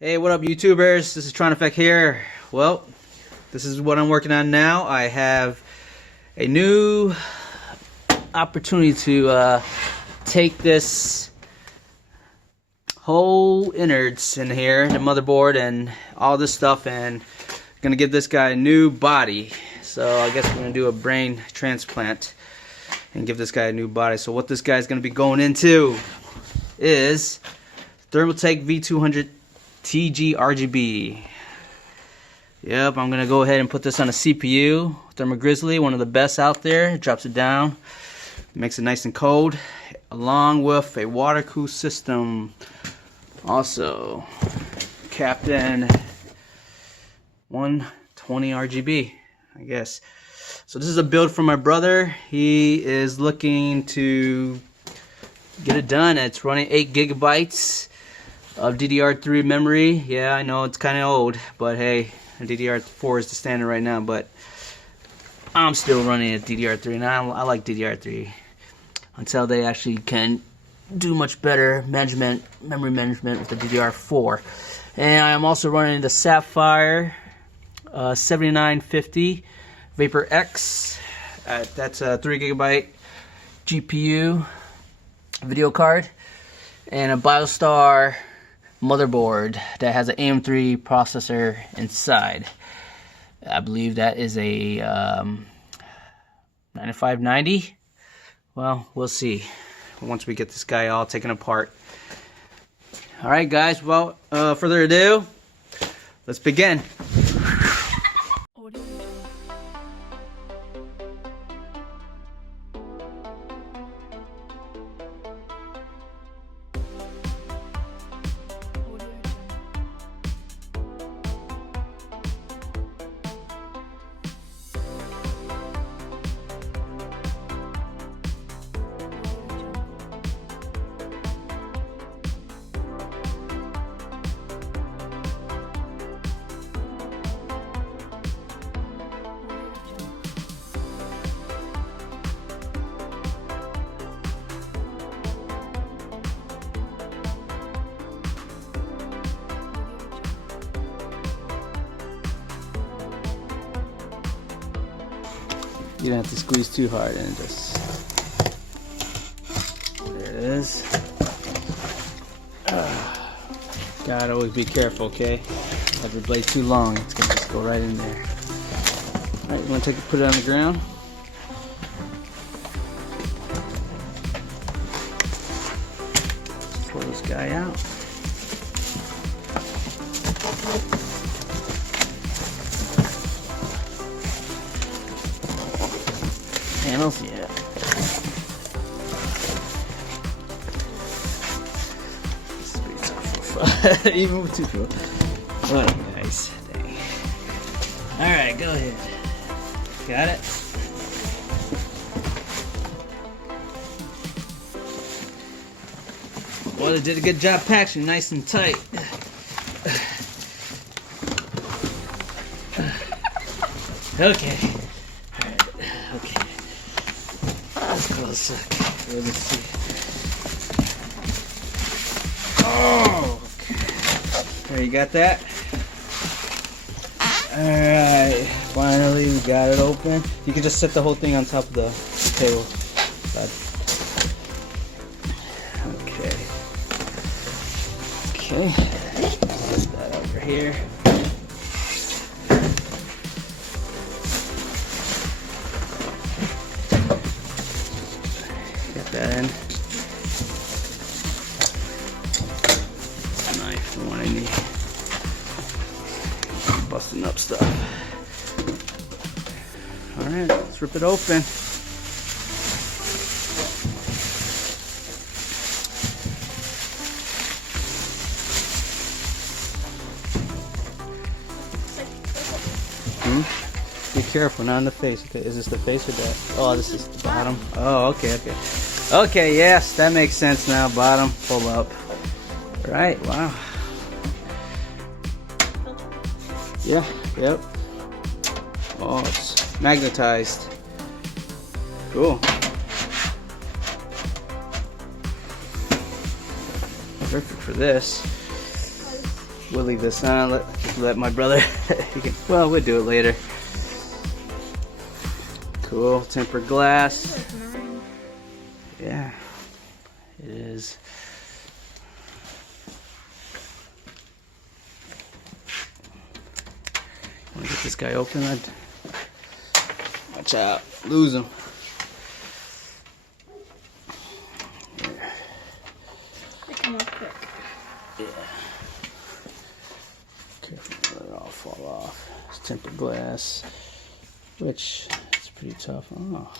Hey, what up, YouTubers? This is Tron Effect here. Well, this is what I'm working on now. I have a new opportunity to take this whole innards in here, the motherboard and all this stuff, and gonna give this guy a new body. So I guess we're gonna do a brain transplant and give this guy a new body. So what this guy's gonna be going into is Thermaltake V200 TG RGB. Yep, I'm gonna go ahead and put this on a CPU. ThermaGrizzly, one of the best out there. It drops it down, makes it nice and cold, along with a water cool system. Also, Captain 120 RGB, I guess. So this is a build for my brother. He is looking to get it done. It's running 8 gigabytes of DDR3 memory. Yeah, I know it's kind of old, but hey, DDR4 is the standard right now, but I'm still running at DDR3, and I like DDR3 until they actually can do much better memory management with the DDR4. And I'm also running the Sapphire 7950 Vapor X. That's a 3 gigabyte GPU video card and a BioStar motherboard that has an AM3 processor inside. I believe that is a 9590. Well, we'll see once we get this guy all taken apart. Alright guys, well, further ado, let's begin. You don't have to squeeze too hard and just... There it is. Gotta always be careful, okay? Have your blade too long, it's gonna just go right in there. Alright, you wanna put it on the ground? Pull this guy out. Panels, yeah. Even with 2 people. What nice. Dang. Alright, go ahead. Got it? Well, they did a good job packaging, nice and tight. Okay. Okay. Let's close up. Let me see. Oh! Okay. There, you got that? Alright. Finally, we got it open. You can just set the whole thing on top of the table. Okay. Okay. Set that over here. That in. Knife, the one I need. Busting up stuff. Alright, let's rip it open. Be careful, not in the face. Is this the face or that? Oh, this is the bottom. Oh, okay, okay. Okay, yes, that makes sense now. Bottom, pull up. Right, wow. Yeah, yep. Oh, it's magnetized. Cool. Perfect for this. We'll leave this on. Let my brother. Well, we'll do it later. Cool. Tempered glass. Yeah, it is. Want to get this guy open? Watch out, lose him. They come off quick. Yeah. Careful, let it all fall off. It's tempered glass, which it's pretty tough. Oh.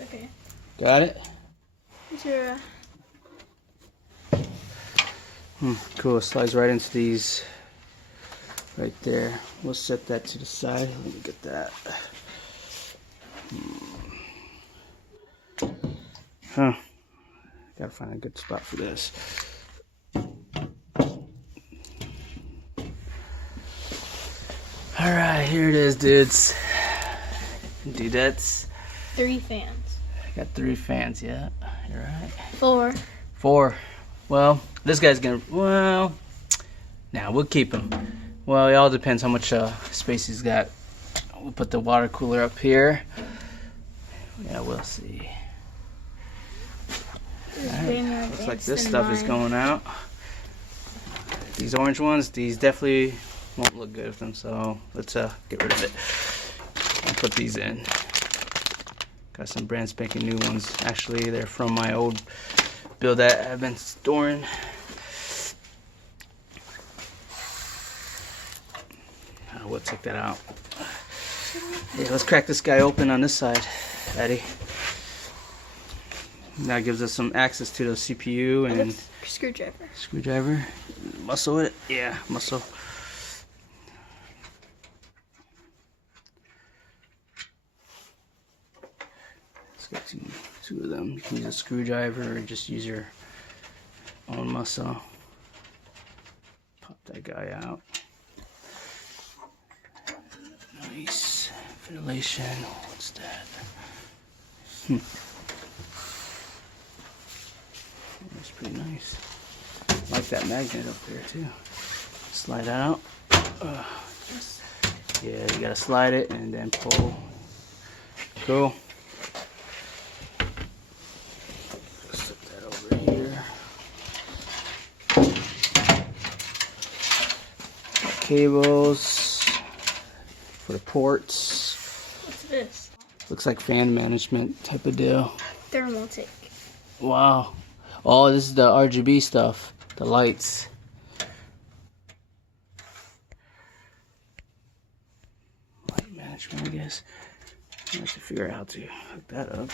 Okay. Got it? Is your Cool, it slides right into these right there. We'll set that to the side. Let me get that. Huh. Gotta find a good spot for this. Alright, here it is, dudes. Dudettes. 3 fans. Got 3 fans, yeah. You're right. 4. 4. Well, this guy's gonna. Well, nah, we'll keep him. Well, it all depends how much space he's got. We'll put the water cooler up here. Yeah, we'll see. Alright, looks like this stuff is going out. These orange ones, these definitely won't look good with them, so let's get rid of it and put these in. Got some brand spanking new ones. Actually, they're from my old build that I've been storing. We'll take that out. Yeah, let's crack this guy open on this side, Eddie. That gives us some access to the CPU and screwdriver. Screwdriver. Muscle it. Yeah, muscle. Let's get two of them. You can use a screwdriver or just use your own muscle. Pop that guy out. Nice ventilation. What's that? That's pretty nice. I like that magnet up there too. Slide out. Yeah, you gotta slide it and then pull. Cool. Slip that over here. Cables for the ports. What's this? Looks like fan management type of deal. Thermaltake. Wow. Oh, this is the RGB stuff. The lights. Light management, I guess. I have to figure out how to hook that up.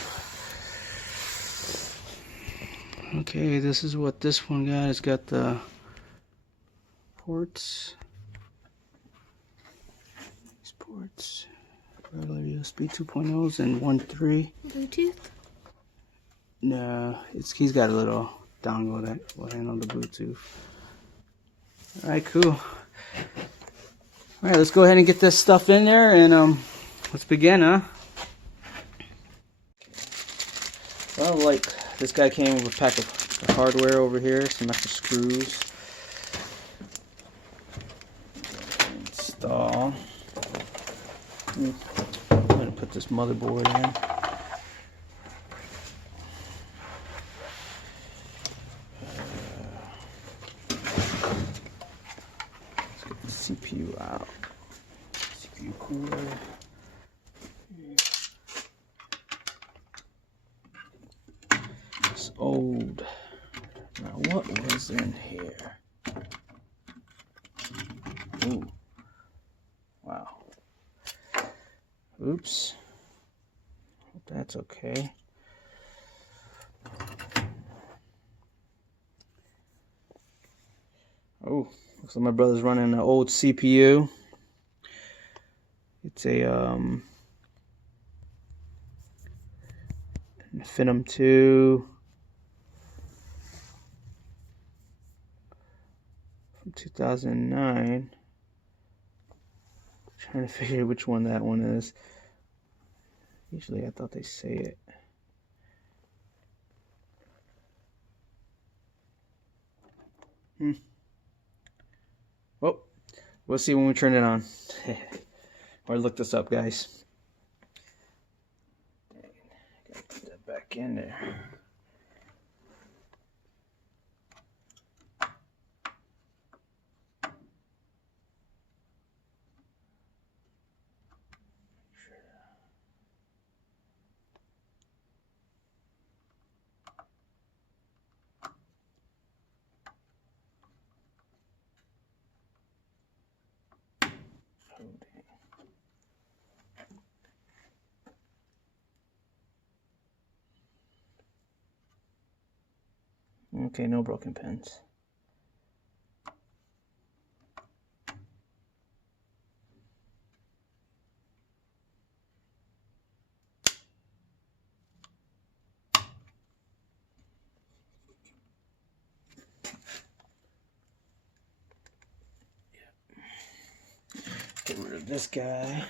Okay, this is what this one got. It's got the ports. These ports. Regular USB 2.0s and 1.3. Bluetooth? No, he's got a little dongle that will handle the Bluetooth. Alright, cool. Alright, let's go ahead and get this stuff in there and let's begin, huh? Well, like this guy came with a pack of hardware over here, some extra screws. Install. I'm gonna put this motherboard in. CPU out. CPU cooler. It's old. Now what was in here? Ooh. Wow. Oops. Hope that's okay. Oh. Looks like my brother's running an old CPU. It's a Infinum 2 from 2009. Trying to figure which one that one is. Usually I thought they say it. Well, we'll see when we turn it on. Or look this up, guys. Gotta put that back in there. Okay, no broken pins. Get rid of this guy.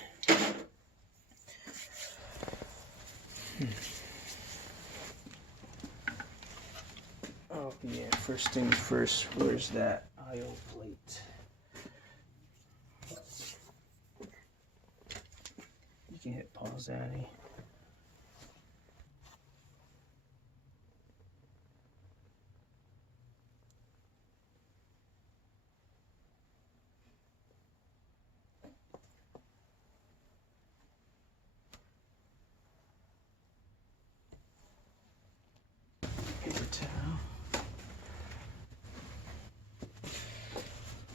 Oh yeah, first things first, where's that IO plate? You can hit pause, Annie. Paper towel.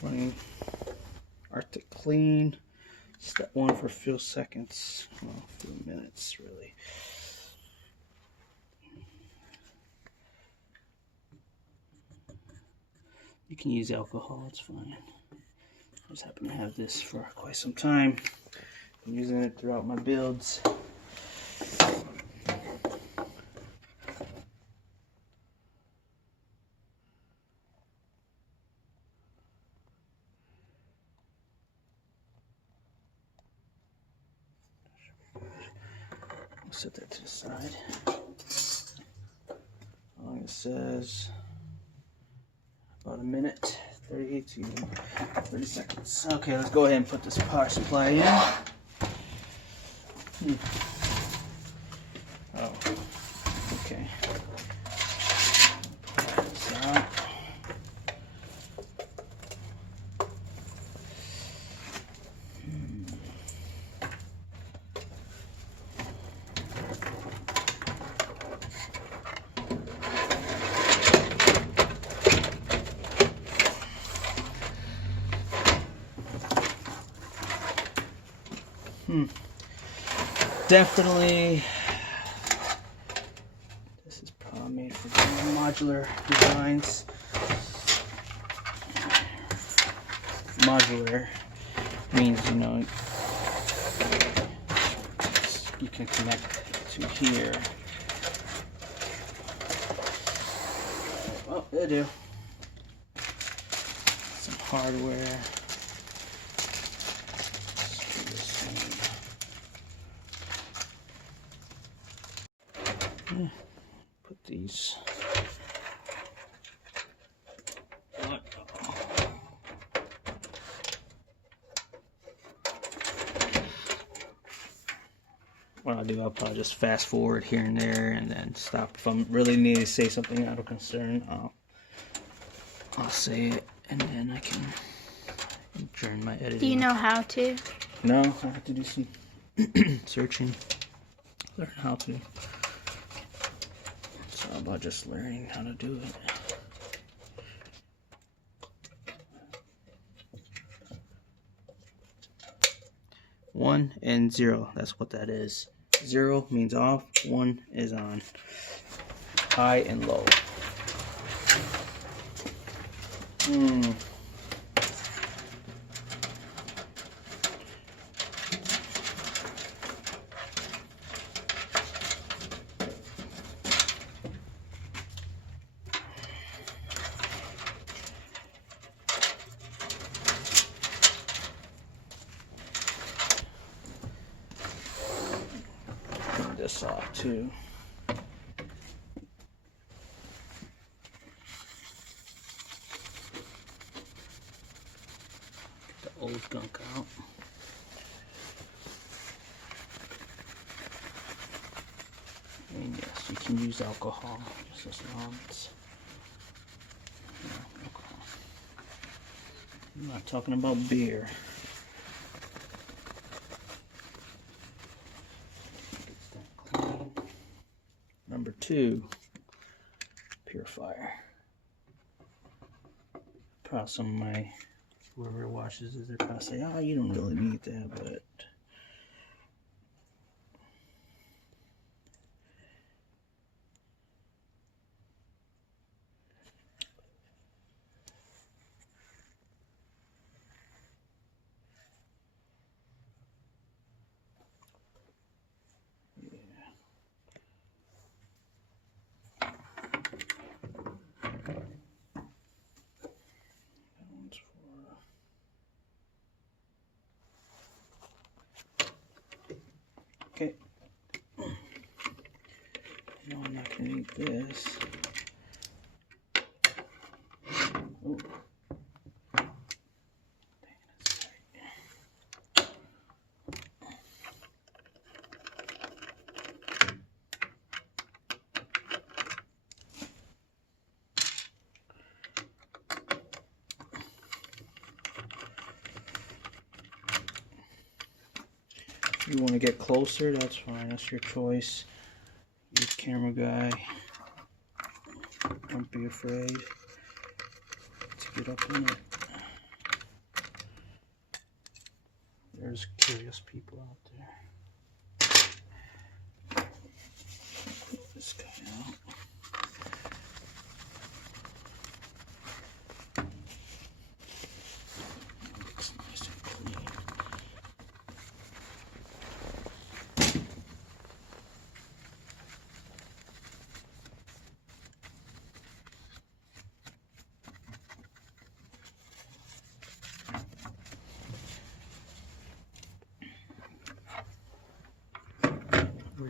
Running Arctic Clean. Step 1 for a few seconds. Well, a few minutes, really. You can use alcohol, it's fine. I just happen to have this for quite some time. I'm using it throughout my builds. I'll set that to the side. It says about a minute, 30 to 30 seconds. Okay, let's go ahead and put this power supply in. Oh, okay. Pull this out. Definitely, this is probably made for modular designs. Modular means, you know, you can connect to here. Oh, they do. Some hardware. Put these. What I'll do, I'll probably just fast forward here and there and then stop. If I really need to say something out of concern, I'll say it and then I can adjourn my editing. Do you know how to? No, I have to do some searching. Learn how to. It's all about just learning how to do it. One and zero, that's what that is. 0 means off, 1 is on. High and low. This off too. old gunk out. And yes, you can use alcohol just as long as alcohol. I'm not talking about beer. Number 2, purifier. Probably some of my whoever watches this, they're probably say, "Oh, you don't really need that," but okay. No, I'm not gonna need this. Oh. If you want to get closer, that's fine. That's your choice. You camera guy. Don't be afraid to get up in it. There's curious people out there. Put this guy out. Looks nice and clean.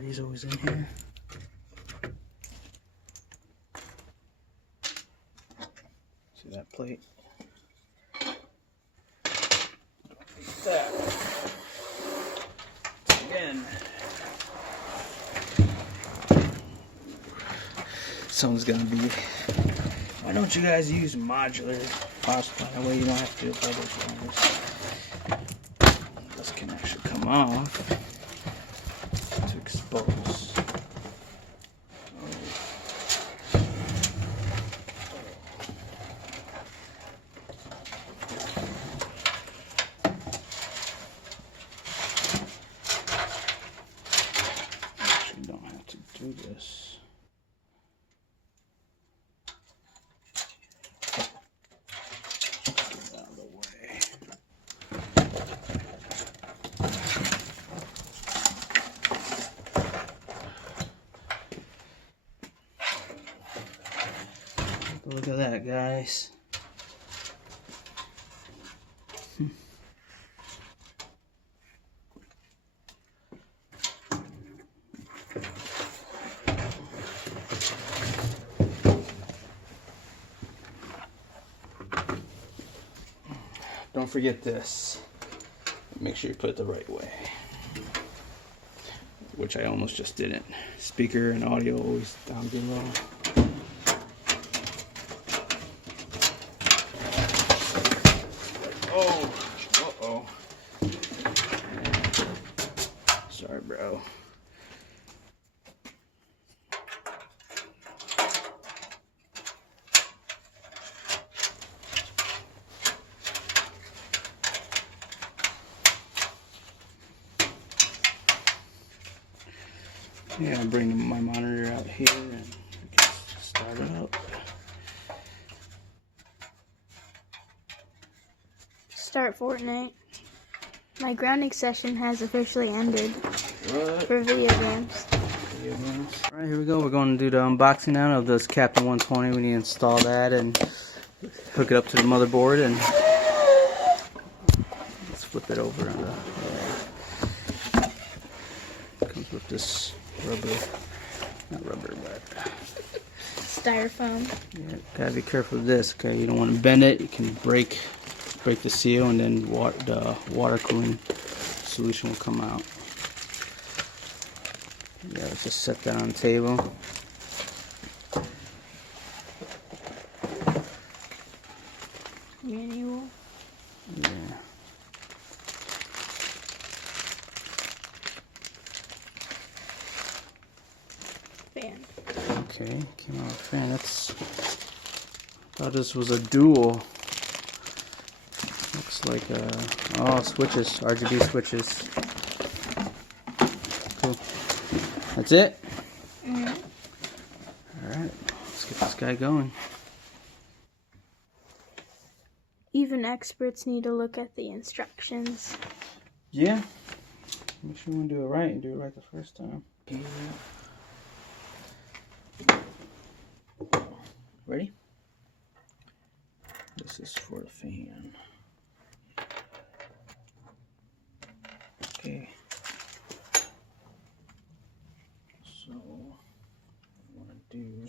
He's always in here. See that plate? That. Again. Someone's gonna be. Why don't you guys use modular power supply? That way you don't have to do all those wires. This can actually come off. Expose. Actually, don't have to do this. Get out of the way. Look at that, guys. Don't forget this. Make sure you put it the right way. Which I almost just didn't. Speaker and audio always down below. Oh, uh-oh. Sorry, bro. Yeah, I'm bringing my monitor out here and start it up. Start Fortnite. My grounding session has officially ended. What? For video games. Alright, here we go. We're going to do the unboxing now of this Captain 120. We need to install that and hook it up to the motherboard, and let's flip it over. Comes with this rubber, not rubber, but Styrofoam. yeah, gotta be careful with this. Okay, you don't want to bend it. You can break break the seal, and then the water cooling solution will come out. Yeah, let's just set that on the table. Manual. Yeah. Fan. Okay, came out with a fan. That's. Thought this was a dual. Looks like switches, RGB switches. Cool. That's it. Mm-hmm. All right, let's get this guy going. Even experts need to look at the instructions. Yeah. Make sure you want to do it right and do it right the first time. Ready? This is for the fan. Okay. So, what I want to do.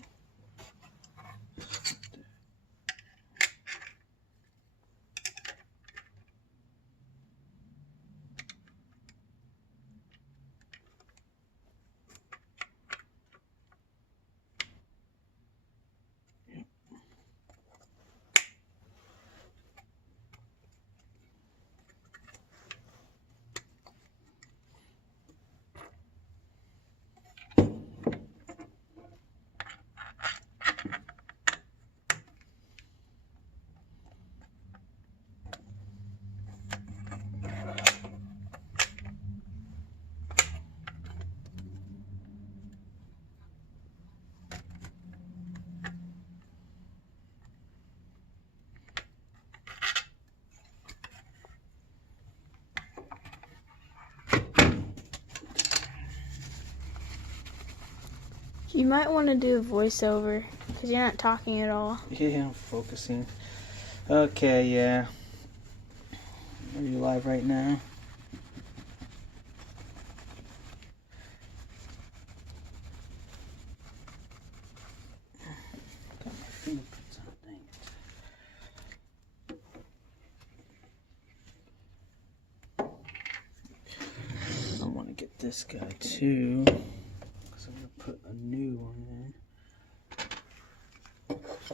You might want to do a voiceover because you're not talking at all. Yeah, I'm focusing. Okay, yeah. Are you live right now? Got my fingerprints on, dang it. I want to get this guy too, because I'm going to put a new one in. That's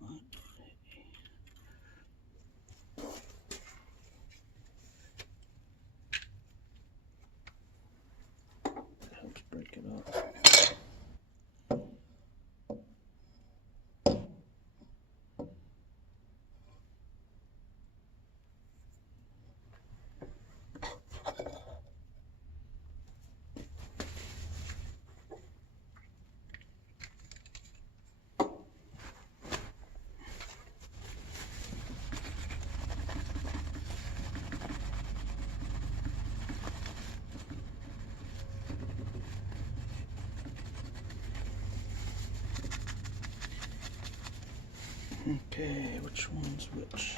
not that helps break it up. Okay, which one's which?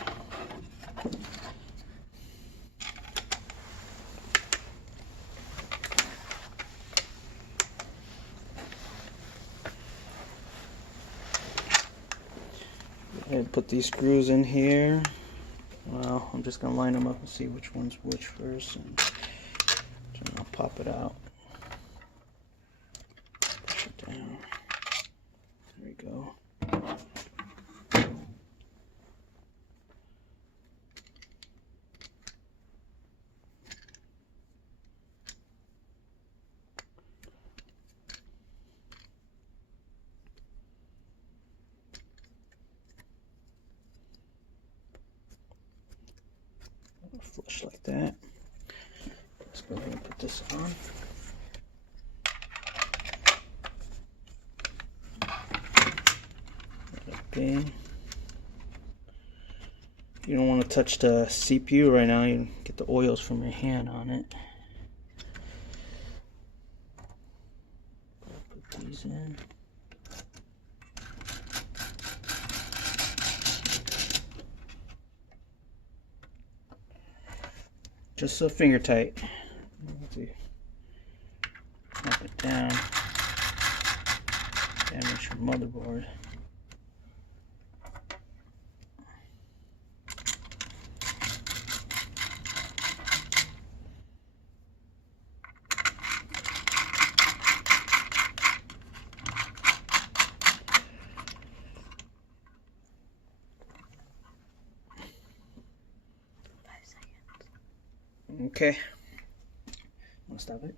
Go ahead and put these screws in here. Well, I'm just gonna line them up and see which one's which first, and then I'll pop it out. Push it down. There we go. Flush like that. Let's go ahead and put this on. Okay. You don't want to touch the CPU right now. You get the oils from your hand on it. Put these in. just so finger tight. Let's see. Snap it down. Damage your motherboard. Okay. Want to stop it?